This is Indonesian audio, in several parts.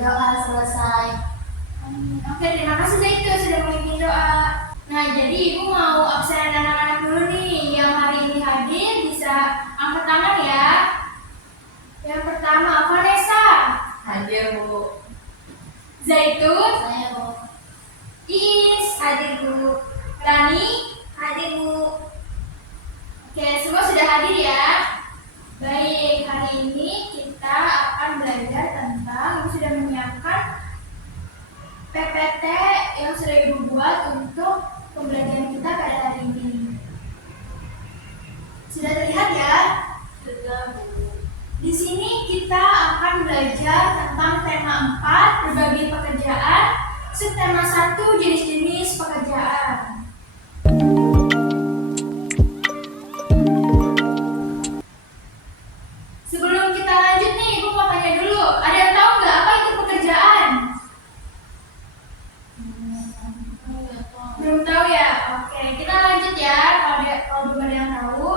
Doa selesai. Oke, terima kasih Zaitun sudah memimpin doa. Nah, jadi Ibu mau absen anak-anak dulu nih yang hari ini hadir, bisa angkat tangan ya. Yang pertama, Vanessa. Hadir, Bu. Zaitun. Saya, Bu. Iis. Hadir, Bu. Rani. Hadir, Bu. Oke, semua sudah hadir ya. Baik, hari ini kita akan belajar tentang, Ibu sudah menyiapkan PPT yang sudah Ibu buat untuk pembelajaran kita pada hari ini. Sudah terlihat ya? Sudah, Bu. Di sini kita akan belajar tentang tema 4, berbagai pekerjaan, subtema 1, jenis-jenis pekerjaan. Sebelum kita lanjut nih, Ibu mau tanya dulu, ada yang tahu nggak apa itu pekerjaan? Belum tahu ya? Oke, kita lanjut ya. Kalau belum ada yang tahu.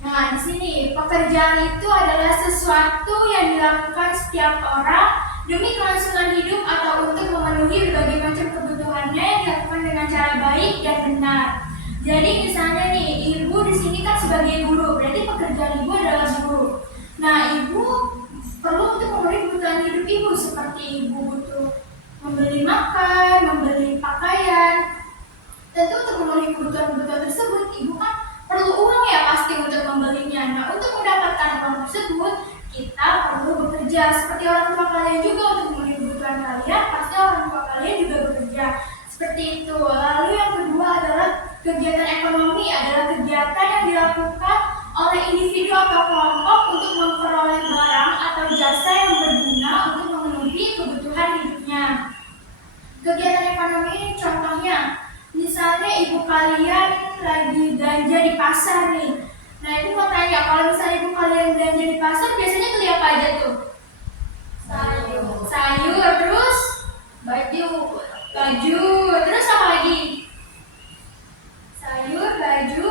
Nah, di sini pekerjaan itu adalah sesuatu yang dilakukan setiap orang demi kelangsungan hidup atau untuk memenuhi berbagai macam kebutuhannya yang dilakukan dengan cara baik dan benar. Jadi misalnya nih, Ibu di sini kan sebagai guru, berarti pekerjaan Ibu adalah guru. Nah, Ibu perlu untuk memenuhi kebutuhan hidup Ibu, seperti Ibu butuh membeli makan, membeli pakaian. Tentu untuk memenuhi kebutuhan-kebutuhan tersebut, Ibu kan perlu uang ya pasti untuk membelinya. Nah, untuk mendapatkan uang tersebut, kita perlu bekerja. Seperti orang tua kalian juga untuk memenuhi kebutuhan kalian, pasti orang tua kalian juga bekerja. Seperti itu. Lalu yang kedua adalah kegiatan ekonomi, adalah kegiatan yang dilakukan oleh individu atau kelompok untuk memperoleh barang atau jasa yang berguna untuk memenuhi kebutuhan hidupnya. Kegiatan ekonomi ini contohnya, misalnya ibu kalian lagi belanja di pasar nih. Nah, Ibu mau tanya, kalau misalnya ibu kalian belanja di pasar, biasanya beli apa aja tuh? Sayur, terus baju, terus apa lagi? Sayur, baju,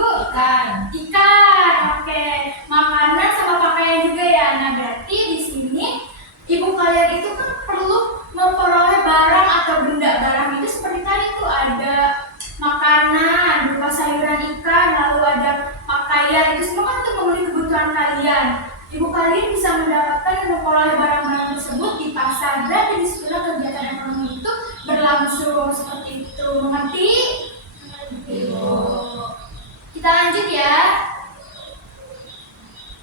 ikan. Oke, makanan sama pakaian juga ya. Nah, berarti di sini ibu kalian itu kan perlu memperoleh barang atau benda. Barang itu seperti tadi tuh ada makanan berupa sayuran, ikan, lalu ada pakaian. Itu semua kan untuk memenuhi kebutuhan kalian. Ibu kalian bisa mendapatkan dan memperoleh barang-barang tersebut di pasar, dan di situlah kegiatan ekonomi itu berlangsung. Seperti itu. Mengerti? Ibu. Kita lanjut ya.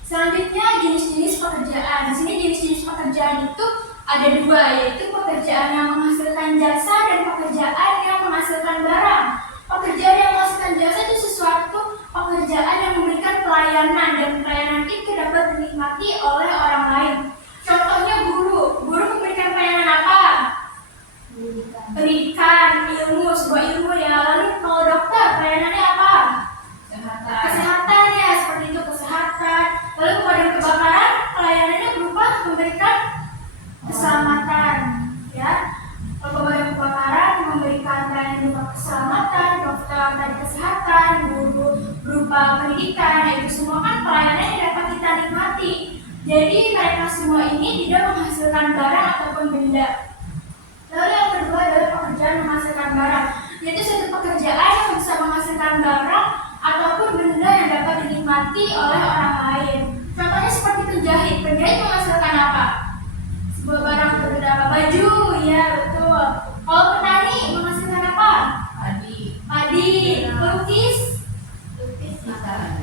Selanjutnya jenis-jenis pekerjaan. Di sini jenis-jenis pekerjaan itu ada dua, yaitu pekerjaan yang menghasilkan jasa dan pekerjaan yang menghasilkan barang. Pekerjaan yang menghasilkan jasa itu sesuatu pekerjaan yang memberikan pelayanan, dan pelayanan itu dapat dinikmati oleh orang lain. Contohnya guru. Guru memberikan pelayanan apa? Pendidikan, ilmu, sebuah ilmu ya. Lalu kalau dokter, pelayanannya apa? Kesehatan ya, seperti itu, kesehatan. Lalu pemadam kebakaran, pelayanannya berupa memberikan keselamatan ya. Kalau pemadam kebakaran memberikan pelayanan berupa keselamatan, dokter dari kesehatan, guru berupa pendidikan. Nah, itu semua kan pelayanan yang dapat kita nikmati. Jadi mereka semua ini tidak menghasilkan barang ataupun benda. Lalu yang kedua adalah pekerjaan menghasilkan barang, yaitu suatu pekerjaan yang bisa menghasilkan barang ataupun benda yang dapat dinikmati oleh orang lain. Contohnya seperti penjahit. Penjahit menghasilkan apa? Sebuah barang atau benda apa? Baju, ya betul. Kalau petani menghasilkan apa? Padi.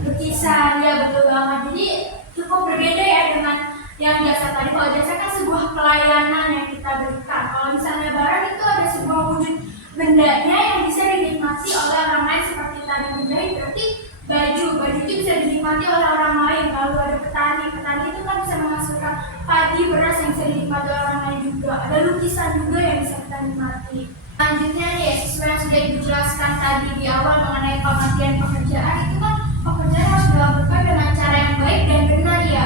Lukisan, ya betul banget. Jadi cukup berbeda ya dengan yang jasa tadi. Kalau jasa kan sebuah pelayanan yang kita berikan. Kalau misalnya barang itu ada sebuah wujud bendanya yang bisa dinikmati oleh orang lain, seperti tadi menjahit, berarti baju itu bisa dinikmati oleh orang lain. Lalu ada petani itu kan bisa menghasilkan padi, beras yang bisa dinikmati oleh orang lain juga. Ada lukisan juga yang bisa kita nikmati. Selanjutnya nih, sesuai yang sudah Ibu jelaskan tadi di awal mengenai pengertian pekerjaan, itu kan pekerjaan harus dilakukan dengan cara yang baik dan benar ya.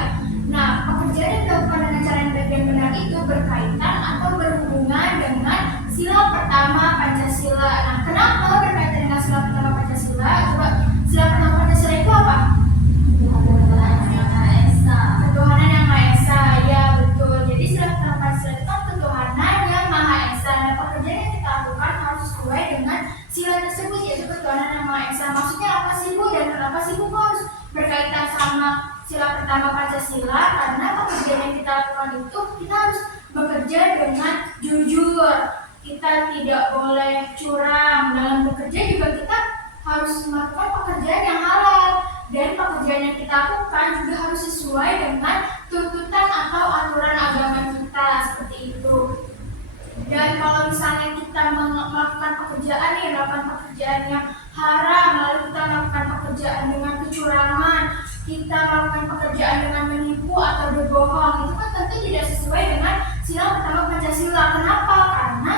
Nah, pekerjaan yang dilakukan dengan cara yang baik dan benar itu berkaitan atau berhubungan dengan sila pertama Pancasila. Nah, kenapa berkaitan dengan sila pertama Pancasila? Coba, sila pertama Pancasila itu apa? Ketuhanan yang Maha Esa. Ya betul. Jadi sila pertama pertama Pancasila, karena pekerjaan yang kita lakukan itu kita harus bekerja dengan jujur. Kita tidak boleh curang dalam bekerja, juga kita harus melakukan pekerjaan yang halal, dan pekerjaan yang kita lakukan juga harus sesuai dengan tuntutan atau aturan agama kita, seperti itu. Dan kalau misalnya kita melakukan pekerjaan yang haram, lalu kita melakukan pekerjaan dengan kecurangan, kita melakukan pekerjaan dengan menipu atau berbohong, itu kan tentu tidak sesuai dengan sila pertama Pancasila. Kenapa? Karena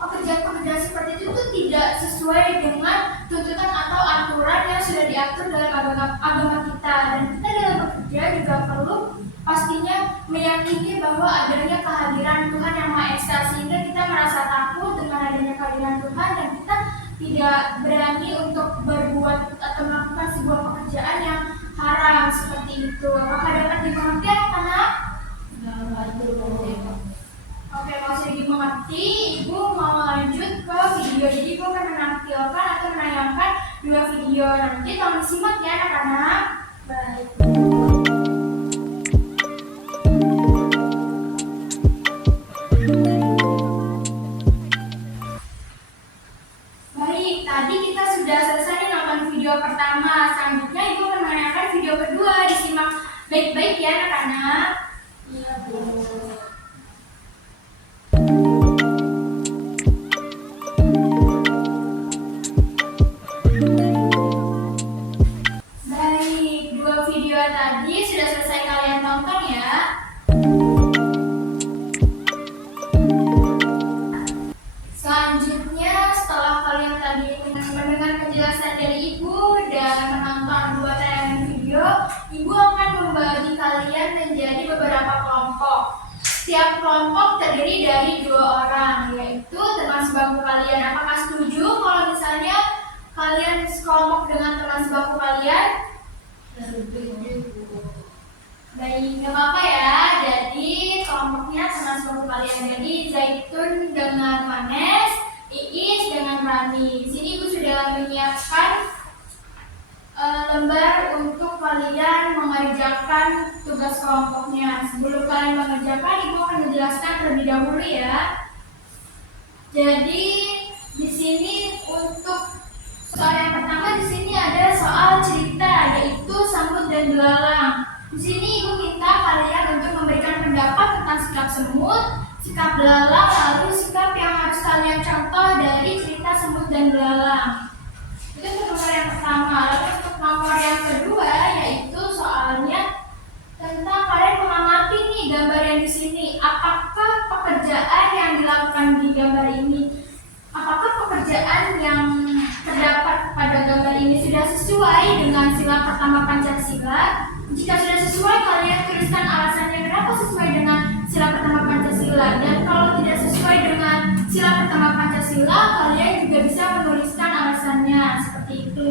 pekerjaan-pekerjaan seperti itu tuh tidak sesuai dengan tuntutan atau aturan yang sudah diatur dalam agama kita. Dan kita dalam bekerja juga perlu pastinya meyakini bahwa adanya kehadiran Tuhan Yang Maha Esa, sehingga kita merasa takut dengan adanya kehadiran Tuhan dan kita tidak berani untuk berbuat atau melakukan sebuah pekerjaan yang haram seperti itu. Apakah dapat dimengerti anak-anak? Oke, kalau sudah dimengerti, Ibu mau lanjut ke video. Jadi Ibu akan menampilkan atau menayangkan 2 video. Nanti tolong disimak ya anak-anak. Baik. Baik, tadi kita sudah selesai nonton video pertama. Selanjutnya Ibu akan menayangkan video kedua. Disimak baik-baik ya anak-anak. Iya, Bu. Baik, 2 video tadi sudah selesai kalian tonton ya. Selanjutnya, setelah kalian tadi mendengar penjelasan dari Ibu dan menonton 2 tayangan video, Ibu akan membagi kalian menjadi beberapa kelompok. Setiap kelompok terdiri dari 2 orang, yaitu teman sebangku kalian. Apakah setuju kalau misalnya kalian sekelompok dengan teman sebangku kalian? Baik, nggak apa-apa ya. Jadi kelompoknya teman sebangku kalian. Jadi Zaitun dengan Manes, Iis dengan Rani. Di sini Ibu sudah menyiapkan lembar untuk kalian mengerjakan tugas kelompoknya. Sebelum kalian mengerjakan, Ibu akan menjelaskan terlebih dahulu ya. Jadi di sini untuk soal yang pertama, di sini ada soal cerita, yaitu Semut dan Belalang. Di sini Ibu minta kalian untuk memberikan pendapat tentang sikap semut, sikap belalang, lalu sikap yang harus kalian contoh dari cerita Semut dan Belalang. Itu untuk nomor yang pertama. Lalu untuk nomor yang kedua, yaitu soalnya tentang kalian mengamati nih gambar yang di sini. Apakah pekerjaan yang dilakukan di gambar ini, apakah pekerjaan yang terdapat pada gambar ini sudah sesuai dengan sila pertama Pancasila? Jika sudah sesuai, kalian tuliskan alasannya kenapa sesuai dengan sila pertama Pancasila. Dan kalau tidak sesuai dengan sila pertama Pancasila, kalian juga bisa menuliskan alasannya seperti itu.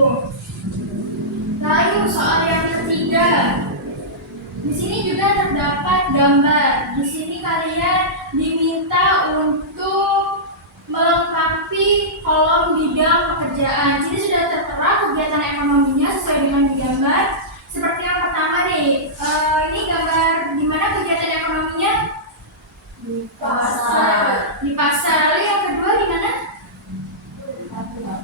Lalu soal yang ketiga, di sini juga terdapat gambar. Di sini kalian diminta untuk melengkapi kolom bidang pekerjaan. Jadi sudah tertera kegiatan ekonominya sesuai dengan di gambar. Seperti yang pertama nih, ini gambar di mana kegiatan ekonominya? Di pasar. Di pasar. Lalu yang kedua di mana?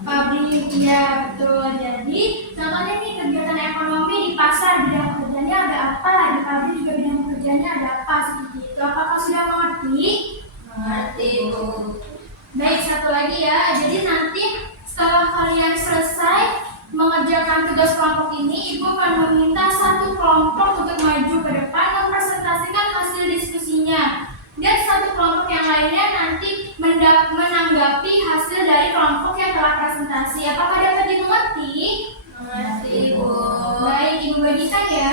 Pabrik. Ya betul. Jadi contohnya nih kegiatan ekonomi di pasar, bidang pekerjaannya ada apa? Di pabrik juga bidang pekerjaannya ada apa? Seperti itu. Apakah sudah mengerti? Mengerti, Bu. Baik, satu lagi ya. Jadi nanti setelah kalian selesai mengerjakan tugas kelompok ini, Ibu akan meminta satu kelompok untuk maju ke depan mempresentasikan hasil diskusinya. Dan satu kelompok yang lainnya nanti menanggapi hasil dari kelompok yang telah presentasi. Apakah dapat dimengerti? Mengerti, Bu. Baik, Ibu bagikan ya.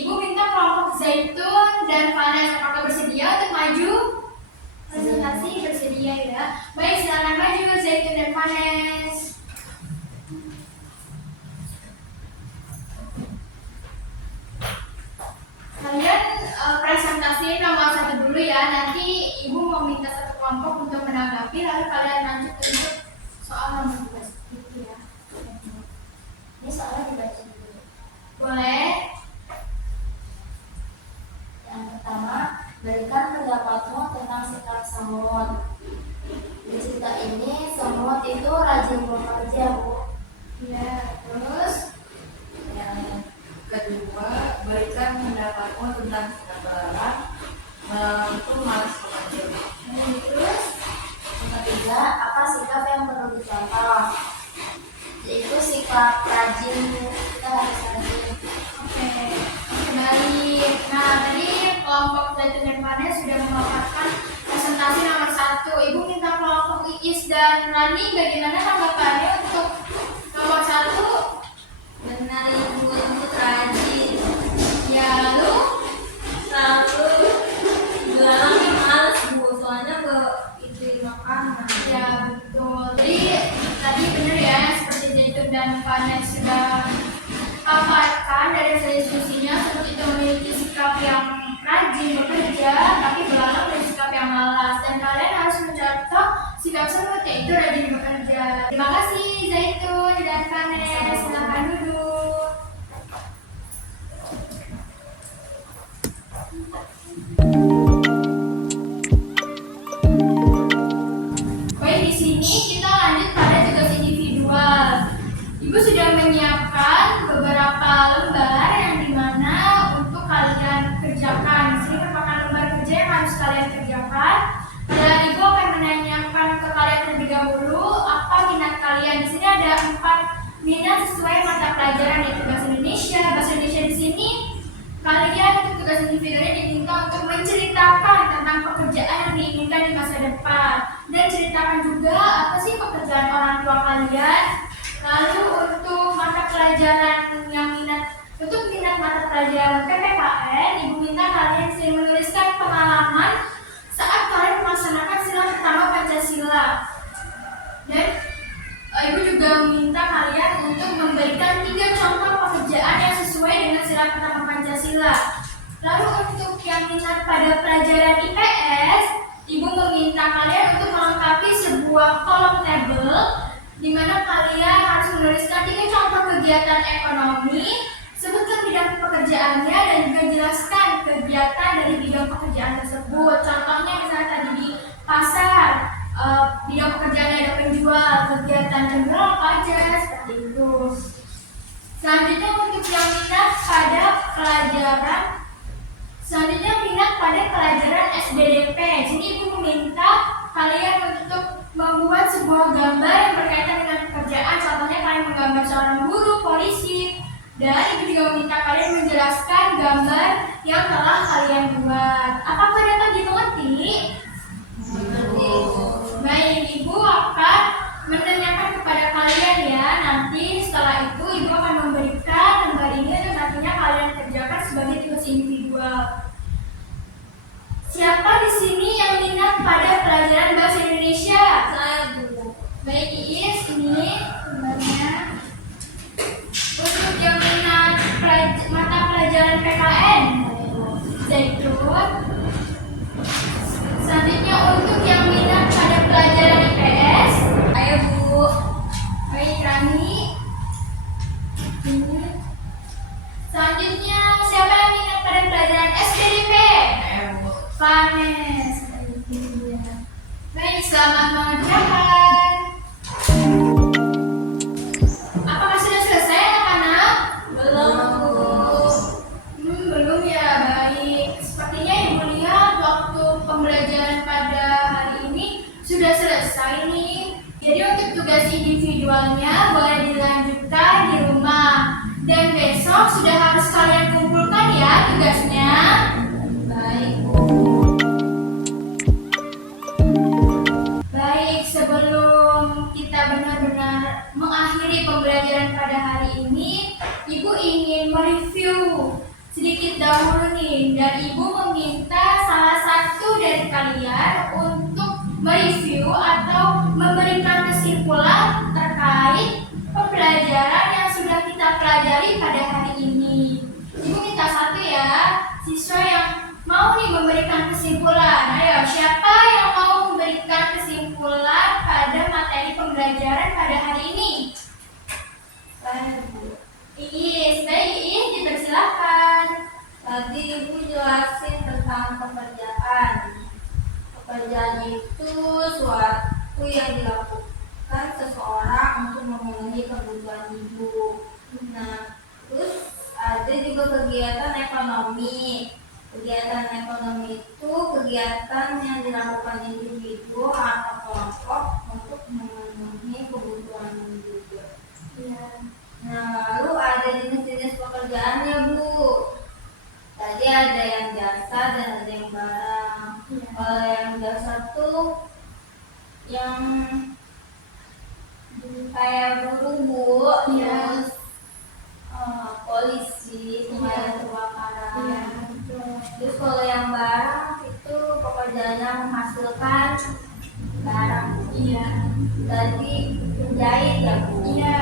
Ibu minta kelompok Zaitun dan Vanessa, apakah bersedia untuk maju? Presentasi bersedia ya. Baik, silakan maju Zaitun dan Vanessa. Kalian presentasi nomor 1 dulu ya. Nanti Ibu mau minta satu kelompok untuk menanggapi, lalu kalian lanjut ke soal nomor 2 gitu ya. Ini soalnya dibaca dulu. Boleh? Yang pertama, berikan pendapatmu tentang sikap semut. Di cerita ini semut itu rajin bekerja, Bu. Ya, terus Yang kedua, berikan pendapatmu tentang sikap belalang. Belalang itu malas bekerja. terus Yang ketiga, apa sikap yang perlu dicontoh? Yaitu sikap rajin. Kita harus rajin. oke, kembali. Nah, tadi kelompok Zaitun dan Vanessa sudah memaparkan presentasi nomor 1. Ibu minta kelompok Iis dan Rani bagaimana tanggapannya untuk nomor 1? Benar, Ibu, itu rajin. Ya, lalu Belalangnya males, Bu, soalnya nggak itu makanan. ya betul. Jadi tadi benar ya, seperti Zaitun dan Vanessa sudah paparkan dari diskusinya, semut itu memiliki sikap yang rajin bekerja, tapi belalang memiliki sikap yang malas. Dan kalian harus mencontoh sikap semut yaitu rajin bekerja. Terima kasih Zaitun dan Vanessa. Silakan duduk. Baik, di sini kita lanjut pada tugas individual. Ibu sudah menyiapkan beberapa lembar yang dimana untuk kalian kerjakan. Di sini merupakan lembar kerja yang harus kalian kerjakan. Dan Ibu akan menanyakan ke kalian terlebih dahulu apa minat kalian. Di sini ada 4 minat sesuai mata pelajaran, yaitu bahasa Indonesia. Bahasa Indonesia di sini kalian untuk tugas individualnya diminta untuk menceritakan tentang pekerjaan yang diinginkan di masa depan, dan ceritakan juga apa sih pekerjaan orang tua kalian. Lalu untuk mata pelajaran yang untuk minat mata pelajaran PPKN, Ibu minta kalian sering menuliskan pengalaman saat kalian melaksanakan sila pertama Pancasila. Dan Ibu juga meminta kalian untuk memberikan 3 contoh pekerjaan yang sesuai dengan sila pertama Pancasila. Lalu untuk yang minat pada pelajaran IPS, Ibu meminta kalian untuk melengkapi sebuah kolom tabel di mana kalian harus menuliskan 3 contoh kegiatan ekonomi, sebutkan bidang pekerjaannya, dan juga jelaskan kegiatan dari bidang pekerjaan tersebut. Contohnya misalnya tadi di pasar, bidang pekerjaannya ada penjual, kegiatan penjual apa aja, seperti itu. Selanjutnya untuk yang minat pada pelajaran SBDP. Jadi Ibu meminta kalian untuk membuat sebuah gambar yang berkaitan dengan pekerjaan. Contohnya kalian menggambar seorang guru, polisi, dan Ibu juga meminta kalian menjelaskan gambar yang telah kalian buat. Apakah dapat dimengerti? Baik, Ibu akan menanyakan kepada kalian ya. Nanti setelah itu Ibu akan memberikan lembar ini dan nantinya kalian kerjakan sebagai tugas individual. Siapa di sini yang minat pada pelajaran bahasa Indonesia? Saya, Bu. Baik, Iis, ini lembarnya. Untuk yang minat mata pelajaran PKN, Zaitun. Selanjutnya untuk yang minat pada pelajaran IPS, Ayo, Bu. baik, Rani. Ini. Selanjutnya siapa yang minat pada pelajaran SPDP? Vanessa. Baik, selamat mengerjakan. Apakah sudah selesai anak-anak? Belum, Bu. Belum ya, baik. Sepertinya Ibu lihat waktu pembelajaran pada hari ini sudah selesai nih. Jadi untuk tugas individualnya boleh dilanjutkan di rumah. Dan besok sudah harus kalian kumpulkan ya tugasnya. Baik, Bu. Baik, sebelum kita benar-benar mengakhiri pembelajaran pada hari ini, Ibu ingin mereview sedikit dahulu nih, dan Ibu meminta salah satu dari kalian untuk mereview atau memberikan kesimpulan terkait pembelajaran yang sudah kita pelajari pada hari ini. Ibu minta satu ya, siswa yang mau nih memberikan kesimpulan. Ayo, siapa yang mau memberikan kesimpulan pada materi pembelajaran pada hari ini? Saya Bu. Iis, baik Iis, dipersilakan. Tadi Ibu jelasin tentang pekerjaan. Pekerjaan itu suatu yang dilakukan seseorang untuk memenuhi kebutuhan hidup. Nah, terus ada juga kegiatan ekonomi. Kegiatan ekonomi itu kegiatan yang dilakukan individu atau kelompok untuk memenuhi kebutuhan hidup. Iya. Nah, lalu ada jenis-jenis pekerjaannya, Bu. Tadi ada yang jasa dan ada yang barang. Kalau yang jasa tuh yang kayak guru, Bu, Iya. terus polisi, pemadam kebakaran. Iya, betul. Terus kalau yang barang itu pekerjaannya menghasilkan barang. Iya. Tadi penjahit ya, Bu. Iya.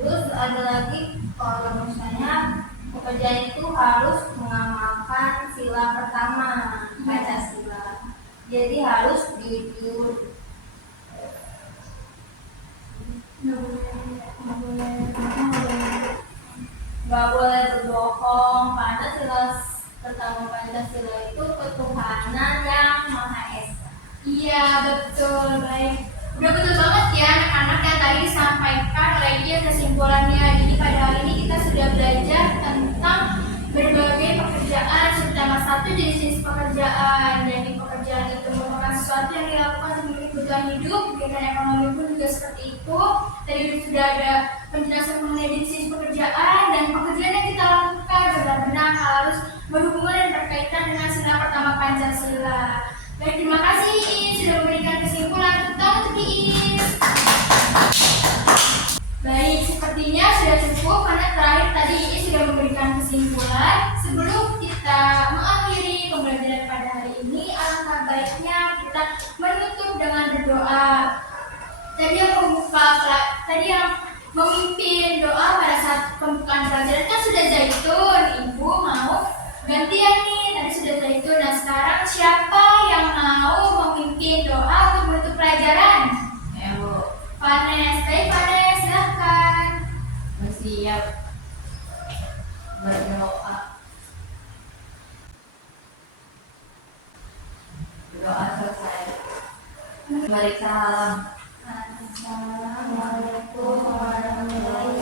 Terus ada lagi kalau misalnya pekerjaan itu harus mengamalkan sila pertama, Pancasila. Jadi harus jujur. Nggak boleh berbohong karena sila pertama Pancasila itu ketuhanan yang Maha Esa. Iya, betul, baik. Udah betul banget ya anak-anak yang tadi disampaikan oleh dia kesimpulannya. Jadi pada hari ini kita sudah belajar tentang berbagai pekerjaan, terutama satu jenis pekerjaan. Jadi pekerjaan itu merupakan sesuatu yang dilakukan untuk kebutuhan hidup, kegiatan ekonomi pun juga seperti itu. Tadi sudah ada penjelasan mengenai jenis pekerjaan dan pekerjaan yang kita lakukan benar-benar harus berhubungan dan berkaitan dengan sila pertama Pancasila. Baik, terima kasih Iis sudah memberikan kesimpulan tentang untuk Iis. Baik, sepertinya sudah cukup karena terakhir tadi Iis sudah memberikan kesimpulan. Sebelum kita mengakhiri pembelajaran pada hari ini, alangkah baiknya kita menutup dengan berdoa. Tadi yang memimpin doa pada saat pembukaan pelajaran kan sudah Zaitun. Ibu mau gantian nih, tadi sudah Zaitun. Nah sekarang siapa yang mau memimpin doa untuk menutup pelajaran? Ya, Bu. Vanes, baik Vanes, silahkan. Bersiap berdoa. Doa selesai. Mari salam. Assalamualaikum warahmatullahi